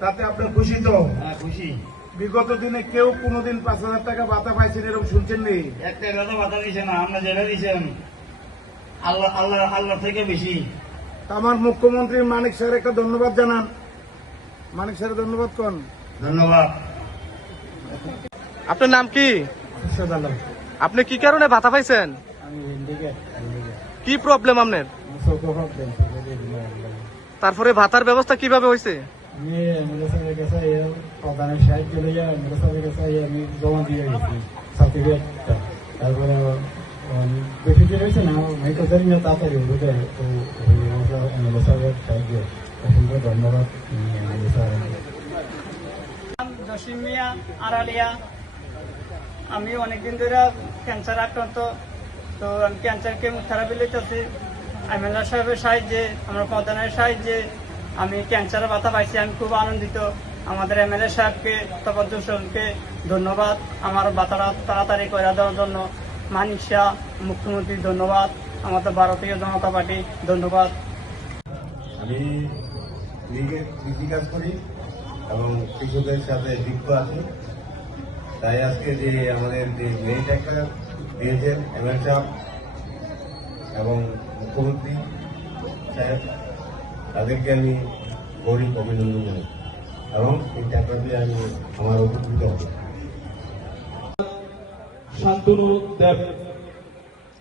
তাতে আপনার খুশি তো? হ্যাঁ খুশি। বিগত দিনে কেউ কোনোদিন 5,000 টাকা ভাতা পাইছেন এরকম শুনছেন নেই? একটা কথা বাধা দিছে না, আমরা যেটা দিচ্ছেন আল্লাহ আল্লাহ আল্লাহ থেকে বেশি। আমার মুখ্যমন্ত্রী মানিক স্যার একটা ধন্যবাদ জানান। মানিক স্যার ধন্যবাদ কোন? ধন্যবাদ। আপনার নাম কি? খুরশেদ আলম। আপনি কি কারণে ভাতা পাইছেন? আমি ইন্ডিকেট কি প্রবলেম আপনার? তারপরে ভাতার ব্যবস্থা কিভাবে হয়েছে? আমি এমএলএ গেছে প্রধানের সাহায্য লইয়া এমএলএ গেছে আমি জমা দিয়ে গেছি সার্টিফিকেটটা। তারপরে বেশি দিন হয়েছে না, আমি তো জানি না তাড়াতাড়ি বুঝে তো এমএলএ সাহেবের সাহায্য অসংখ্য ধন্যবাদ এমএলএ সাহেব। জসিম মিয়া, আড়ালিয়া। আমি অনেকদিন ধরে ক্যান্সার আক্রান্ত, তো আমি ক্যান্সার কেমোথেরাপি লইতেছি। এমএলএ সাহেবের সাহায্যে, আমরা প্রধানের সাহায্যে আমি ক্যান্সারের ভাতা পাইছি। আমি খুব আনন্দিত। আমাদের এমএলএ সাহেবকে, তপজ্জলকে ধন্যবাদ আমার ভাতাটা তাড়াতাড়ি করে দেওয়ার জন্য। মানিক শাহ মুখ্যমন্ত্রী ধন্যবাদ, আমাদের ভারতীয় জনতা পার্টি ধন্যবাদ। আমি লিগে কৃষিকাজ করি এবং কৃষকদের সাথে যুক্ত আছি। তাই আজকে যে আমাদের যে মেরিট একটা দিয়েছেন এমএলএ সাহেব এবং মুখ্যমন্ত্রী সাহেব, তাদেরকে আমি গরিব অভিনন্দন জানাই এবং এই টাকাতে আমি আমার উপকৃত হব। শান্তনু দেব,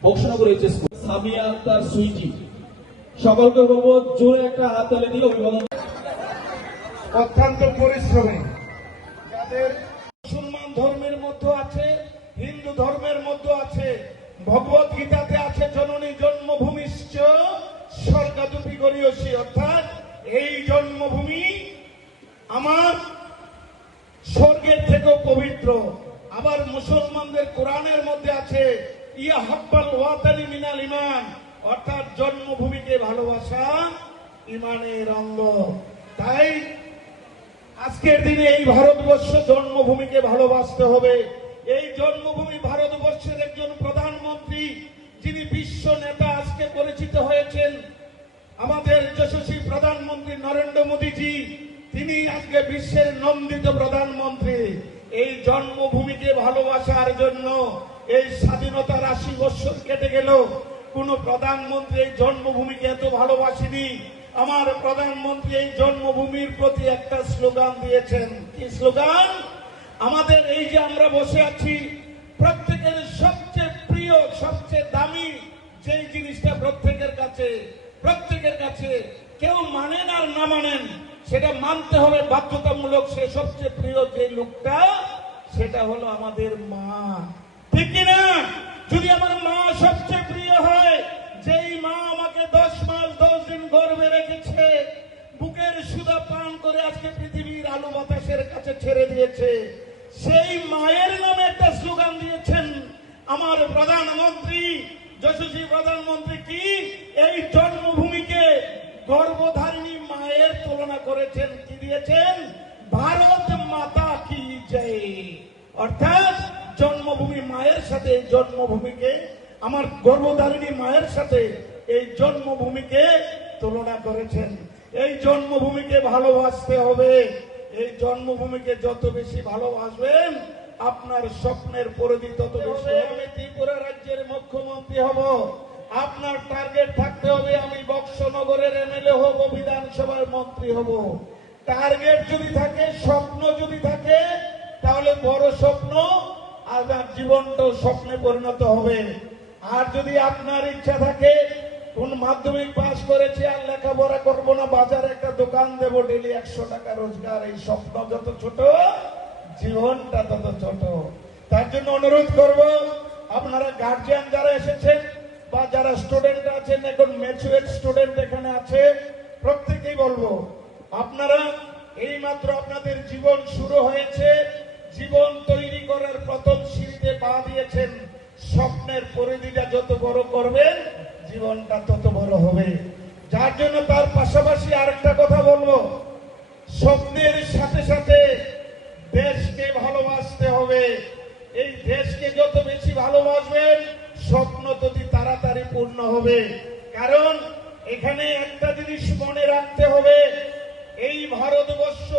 বক্সনগর এইচএস সামিয়া আক্তার সুইটি, সকলকে বলবো জোরে একটা হাততালি দিয়ে অভিবাদন। অত্যন্ত পরিশ্রমী, যাদের মুসলমান ধর্মের মধ্যে আছে, হিন্দু ধর্মের মধ্যে আছে, ভগবত গীতাতে আছে জননী জন্মভূমিশ্চ স্বর্গাদপি গরীয়সী, অর্থাৎ এই জন্মভূমি আমার স্বর্গের থেকেও পবিত্র। আবার মুসলমানদের কোরআনের মধ্যে আছে ইয়া হাব্বাল ওয়াতানি মিনাল ইমান, অর্থাৎ জন্মভূমিকে ভালোবাসা ইমানের অঙ্গ। তাই আজকের দিনে এই ভারতবর্ষ জন্মভূমিকে ভালোবাসতে হবে। এই জন্মভূমি ভারতবর্ষের একজন প্রধানমন্ত্রী যিনি বিশ্ব নেতা আজকে পরিচিত হয়েছেন, আমাদের যশস্বী প্রধানমন্ত্রী নরেন্দ্র মোদীজি, তিনি আজকে বিশ্বের নন্দিত প্রধানমন্ত্রী। এই জন্মভূমিকে ভালোবাসার জন্য এই স্বাধীনতার 80 বছর কেটে গেল, কোন প্রধানমন্ত্রী এই জন্মভূমিকে এত ভালোবাসেনি। আমার প্রধানমন্ত্রী এই জন্মভূমির প্রতি একটা স্লোগান দিয়েছেন। কি স্লোগান? আমাদের এই যে আমরা বসে আছি, প্রত্যেকের সবচেয়ে প্রিয়, সবচেয়ে দামি যে জিনিসটা প্রত্যেকের কাছে কেউ মানেন আর না মানেন, সেটা মানতে হবে বাধ্যতামূলক। সে সবচেয়ে প্রিয় যে লোকটা, সেটা হলো আমাদের মা। ঠিক কিনা? যদি আমার মা সবচেয়ে প্রিয় হয়, যেই মা আমাকে 10 মাস 10 দিন গর্ভে রেখেছে, বুকের সুধা পান করে আজকে পৃথিবীর আলো বাতাসের কাছে ছেড়ে দিয়েছে, সেই মায়ের নামে একটা স্লোগান দিয়েছেন আমার প্রধানমন্ত্রী, যশস্বী প্রধানমন্ত্রী। কি? এই জন্মভূমিকে গর্ভধারিণী মায়ের তুলনা করেছেন। কি দিয়েছেন? ভারত মাতা কি জয়। অর্থাৎ জন্মভূমি মায়ের সাথে, এই জন্মভূমিকে, আমার গর্ভধারিণী মায়ের সাথে এই জন্মভূমিকে তুলনা করেছেন। এই জন্মভূমিকে ভালোবাসতে হবে। এই জন্মভূমিকে যত বেশি ভালোবাসবেন, আপনার স্বপ্নের পরিধি তত বেশি। আমি ত্রিপুরা রাজ্যের মুখ্যমন্ত্রী হব, আপনার টার্গেট থাকতে হবে আমি বক্সনগরের এমএলএ হব, বিধানসভার মন্ত্রী হব। টার্গেট যদি থাকে, স্বপ্ন যদি থাকে, তাহলে বড় স্বপ্ন, আপনার জীবনটাও স্বপ্নে পরিণত হবে। আর যদি আপনার ইচ্ছা থাকে কোন মাধ্যমিক পাস করেছি আর লেখাপড়া করবো না, বাজারে একটা দোকান দেবো, ডেলি 100 টাকা রোজগার, এই স্বপ্ন যত ছোট, জীবনটা তত ছোট। তার জন্য অনুরোধ করব, আপনারা গার্জিয়ান যারা এসেছেন বা যারা স্টুডেন্ট আছেন, এখন ম্যাচুয়ার স্টুডেন্ট এখানে আছে, প্রত্যেকেই বলবো, আপনারা এইমাত্র আপনাদের জীবন শুরু হয়েছে, জীবন তৈরি করার প্রথম সিঁড়িতে পা দিয়েছেন। স্বপ্নের পরিধিটা যত বড় করবেন, জীবনটা তত বড় হবে। যার জন্য তার পাশাপাশি আরেকটা কথা বলবো, স্বপ্নের সাথে সাথে দেশকে ভালোবাসতে হবে। এই দেশকে যত বেশি ভালোবাসবেন, স্বপ্ন তত তাড়াতাড়ি পূর্ণ হবে। কারণ এখানে একটা জিনিস মনে রাখতে হবে, এই ভারতবর্ষ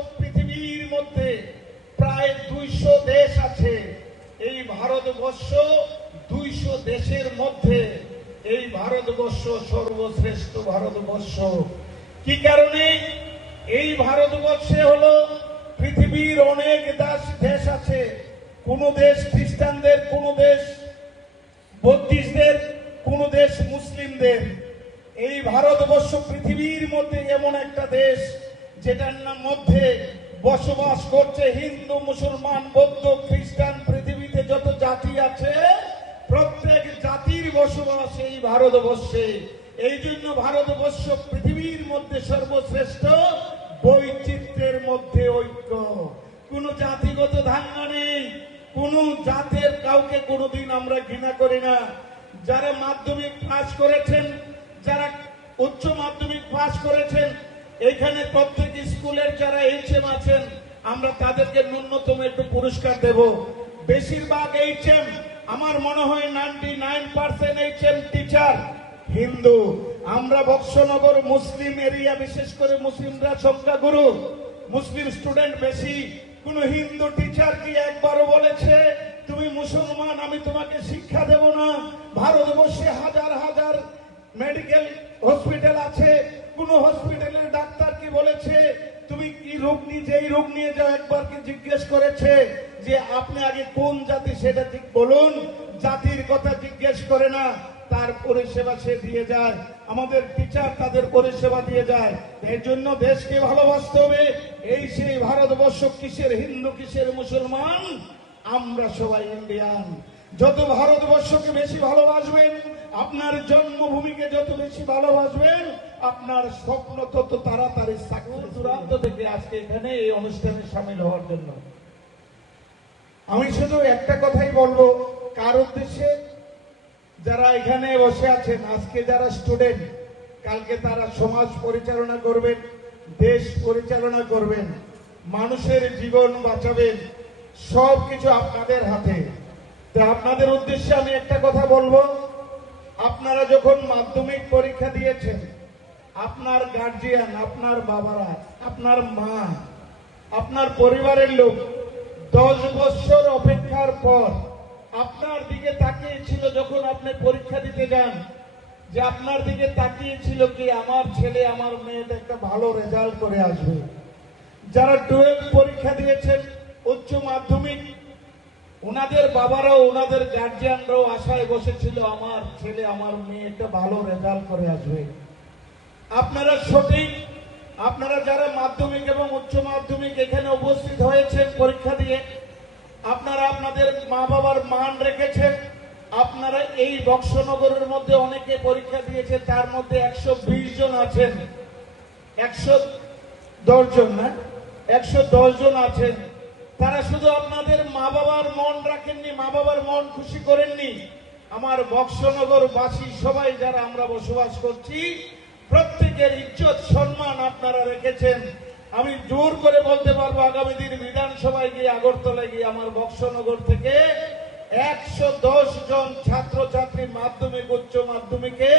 ভারতবর্ষ 200 দেশের মধ্যে এই ভারতবর্ষ সর্বশ্রেষ্ঠ ভারতবর্ষ। কি কারণে? এই ভারতবর্ষে হলো পৃথিবীর অনেক দেশ আছে, কোন দেশ খ্রিস্টানদের, কোন দেশ বৌদ্ধিস্টদের, কোন দেশ মুসলিমদের। এই ভারতবর্ষ পৃথিবীর মধ্যে এমন একটা দেশ যেটার মধ্যে বসবাস করছে হিন্দু, মুসলমান, বৌদ্ধ, খ্রিস্টান, পৃথিবীতে যত জাতি আছে প্রত্যেক জাতির বসবাস এই ভারতবর্ষে। এই জন্য ভারতবর্ষ পৃথিবীর মধ্যে সর্বশ্রেষ্ঠ, বৈচিত্র্যের মধ্যে ঐক্য। কোন জাতিগত ধাঙ্গা নেই, কোন জাতের কাউকে কোনোদিন আমরা ঘৃণা করি না। যারা মাধ্যমিক পাস করেছেন, যারা উচ্চ মাধ্যমিক পাস করেছেন, এখানে প্রত্যেক স্কুলের যারা এইচএম আছেন, আমরা তাদেরকে ন্যূনতম একটু পুরস্কার দেব। বেশিরভাগ এইচএম, আমার মনে হয় 99% এইচএম টিচার হিন্দু। আমরা বক্সনগর মুসলিম এরিয়া, বিশেষ করে মুসলিমরা সংখ্যাগুরু, মুসলিম স্টুডেন্ট বেশি। কোন হিন্দু টিচার কি একবারও বলেছে তুমি মুসলমান, আমি তোমাকে শিক্ষা দেব না? ভারতবর্ষে হাজার হাজার মেডিকেল হসপিটাল আছে, কোন হসপিটালের ডাক্তার কি বলেছে তুমি কি রোগ নিয়ে, যেই রোগ নিয়ে যাও একবার কি জিজ্ঞেস করেছে যে আপনি আগে কোন জাতি সেটা ঠিক বলুন? জাতির কথা জিজ্ঞেস করে না, তার পরিষেবা সে দিয়ে যায়। আমাদের টিচার তাদের পরিষেবা দিয়ে যায়। এর জন্য দেশকে ভালোবাসতে হবে। এই সেই ভারতবর্ষ, কিসের হিন্দু কিসের মুসলমান, আমরা সবাই ইন্ডিয়ান। যত ভারতবর্ষকে বেশি ভালোবাসবেন, আপনার জন্মভূমিকে যত বেশি ভালোবাসবেন, আপনার স্বপ্ন তত তাড়াতাড়ি সাকসেস। দূরান্ত থেকে আজকে এখানে এই অনুষ্ঠানে সামিল হওয়ার জন্য আমি শুধু একটা কথাই বলবো, কার উদ্দেশ্যে? যারা এখানে বসে আছেন, আজকে যারা স্টুডেন্ট, কালকে তারা সমাজ পরিচালনা করবেন, দেশ পরিচালনা করবেন, মানুষের জীবন বাঁচাবেন, সবকিছু আপনাদের হাতে। তো আপনাদের উদ্দেশ্যে আমি একটা কথা বলবো, আপনারা যখন মাধ্যমিক পরীক্ষা দিয়েছেন, আপনার গার্জিয়ান, আপনার বাবারা, আপনার মা, আপনার পরিবারের লোক 10 বছর অপেক্ষার পর আপনার দিকে তাকিয়েছিল যখন আপনি পরীক্ষা দিতে যান, যে আপনার দিকে তাকিয়েছিল কি আমার ছেলে আমার মেয়েটা একটা ভালো রেজাল্ট করে আসবে। যারা 12 পরীক্ষা দিয়েছেন, উচ্চ মাধ্যমিক, ওনাদের বাবারাও, ওনাদের গার্জিয়ানরাও আশায় বসেছিল আমার ছেলে আমার মেয়ে একটা ভালো রেজাল্ট করে আসবে। আপনারা সঠিক, আপনারা যারা মাধ্যমিক এবং উচ্চ মাধ্যমিক এখানে উপস্থিত হয়েছেন পরীক্ষা দিয়ে, আপনারা আপনাদের মা বাবার মান রেখেছেন। আপনারা এই বক্সনগরের মধ্যে অনেকে পরীক্ষা দিয়েছে, তার মধ্যে 120 জন আছেন, 110 জন না, 110 জন আছেন। তারা শুধু আপনাদের মা বাবার মন রাখেননি, মা বাবার মন খুশি করেননি, আমার বক্সনগরবাসী সবাই যারা আমরা বসবাস করছি প্রত্যেকের ইজ্জত সম্মান আপনারা রেখেছেন। আমি জোর করে বলতে পারবো, আগামী দিন বিধানসভায় গিয়ে, আগরতলায় গিয়ে আমার বক্সনগর থেকে 110 জন ছাত্রছাত্রী মাধ্যমিক উচ্চ মাধ্যমিকে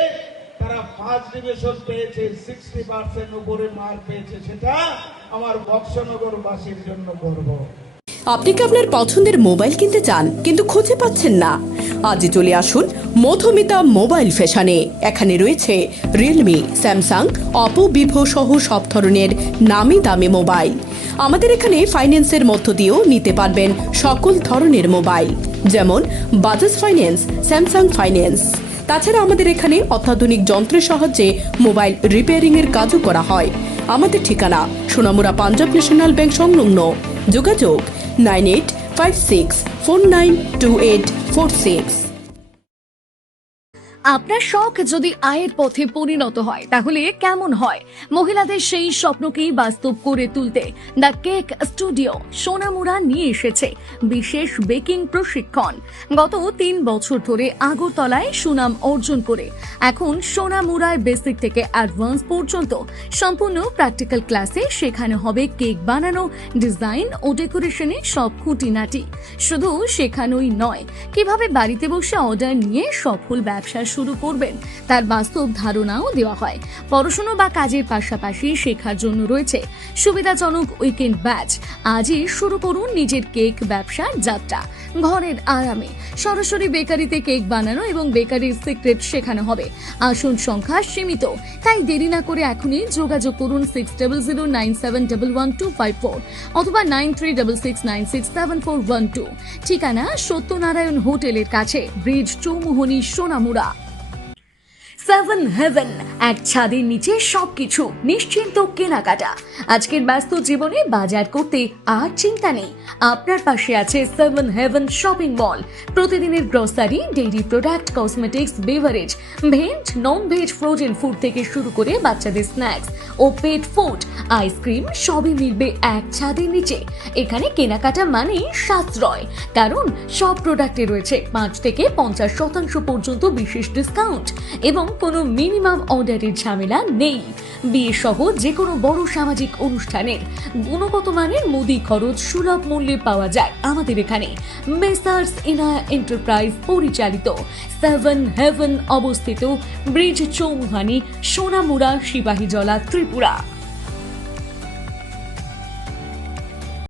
তারা ফার্স্ট ডিভিশন পেয়েছে, 60% উপরে মার্ক পেয়েছে। সেটা আমার বক্সনগরবাসীর জন্য গর্ব। আপনি কি আপনার পছন্দের মোবাইল কিনতে চান কিন্তু খুঁজে পাচ্ছেন না? আজই চলে আসুন মধুমিতা মোবাইল ফ্যাশনে। এখানে রয়েছে রিয়েলমি, স্যামসাং, অপো, ভিভো সহ সব ধরনের নামি দামি মোবাইল। আমাদের এখানে ফাইন্যান্সের মধ্য দিয়েও নিতে পারবেন সকল ধরনের মোবাইল, যেমন বাজাজ ফাইন্যান্স, স্যামসাং ফাইন্যান্স। তাছাড়া আমাদের এখানে অত্যাধুনিক যন্ত্রের সাহায্যে মোবাইল রিপেয়ারিং এর কাজও করা হয়। আমাদের ঠিকানা সোনামুড়া পাঞ্জাব ন্যাশনাল ব্যাংক সংলগ্ন। যোগাযোগ 9856492846। আপনার শখ যদি আয়ের পথে পরিণত হয় তাহলে কেমন হয়? মহিলাদের সেই স্বপ্নকেই বাস্তব করে তুলতে দ্য কেক স্টুডিও সোনামুড়া নিয়ে এসেছে বিশেষ বেকিং প্রশিক্ষণ। গত 3 বছর ধরে আগরতলায় সুনাম অর্জন করে এখন সোনামুড়ায় বেসিক থেকে অ্যাডভান্স পর্যন্ত সম্পূর্ণ প্র্যাকটিক্যাল ক্লাসে শেখানো হবে কেক বানানো, ডিজাইন ও ডেকোরেশনের সব খুঁটিনাটি। শুধু শেখানোই নয়, কিভাবে বাড়িতে বসে অর্ডার নিয়ে সফল ব্যবসা শুরু করবেন তার বাস্তব ধারণাও দেওয়া হয়। পড়াশোনা বা কাজের পাশাপাশি শেখার জন্য রয়েছে সুবিধাজনক উইকেন্ড ব্যাচ। আজই শুরু করুন নিজের কেক ব্যবসার যাত্রা। ঘরের আরামে। সরাসরি বেকারিতে কেক বানানো এবং বেকারির সিক্রেট শেখানো হবে। আসন সংখ্যা সীমিত, তাই দেরি না করে এখনই যোগাযোগ করুন 6009711254 অথবা 9366967412। ঠিকানা সত্যনারায়ণ হোটেলের কাছে, ব্রিজ চৌমুহনী, সোনামুড়া। 7 হেভেন, এক ছাদের নিচে সবকিছু নিশ্চিন্ত কেনাকাটা। আজকের ব্যস্ত জীবনে বাজার করতে আর চিন্তা নেই, আপনার পাশে আছে 7 হেভেন শপিং মল। প্রতিদিনের grocery, dairy product, cosmetics, beverage, veg, non veg, frozen food থেকে শুরু করে বাচ্চাদের স্ন্যাক্স ও পেট ফুড, আইসক্রিম সবই মিলবে এক ছাদের নিচে। এখানে কেনাকাটা মানেই সাশ্রয়, কারণ সব প্রোডাক্টে রয়েছে 5 থেকে 50% পর্যন্ত বিশেষ ডিসকাউন্ট এবং কোনো মিনিমাম অর্ডারের ঝামেলা নেই। বিয়ে সহ যে কোনো বড় সামাজিক অনুষ্ঠানের গুণগত মানের মুদি খরচ সুলভ মূল্যে পাওয়া যায় আমাদের এখানে। মেসার্স ইনায়া এন্টারপ্রাইজ পরিচালিত 7 হেভেন অবস্থিত ব্রিজ চৌমুহানী, সোনামুড়া, সিপাহীজলা, ত্রিপুরা।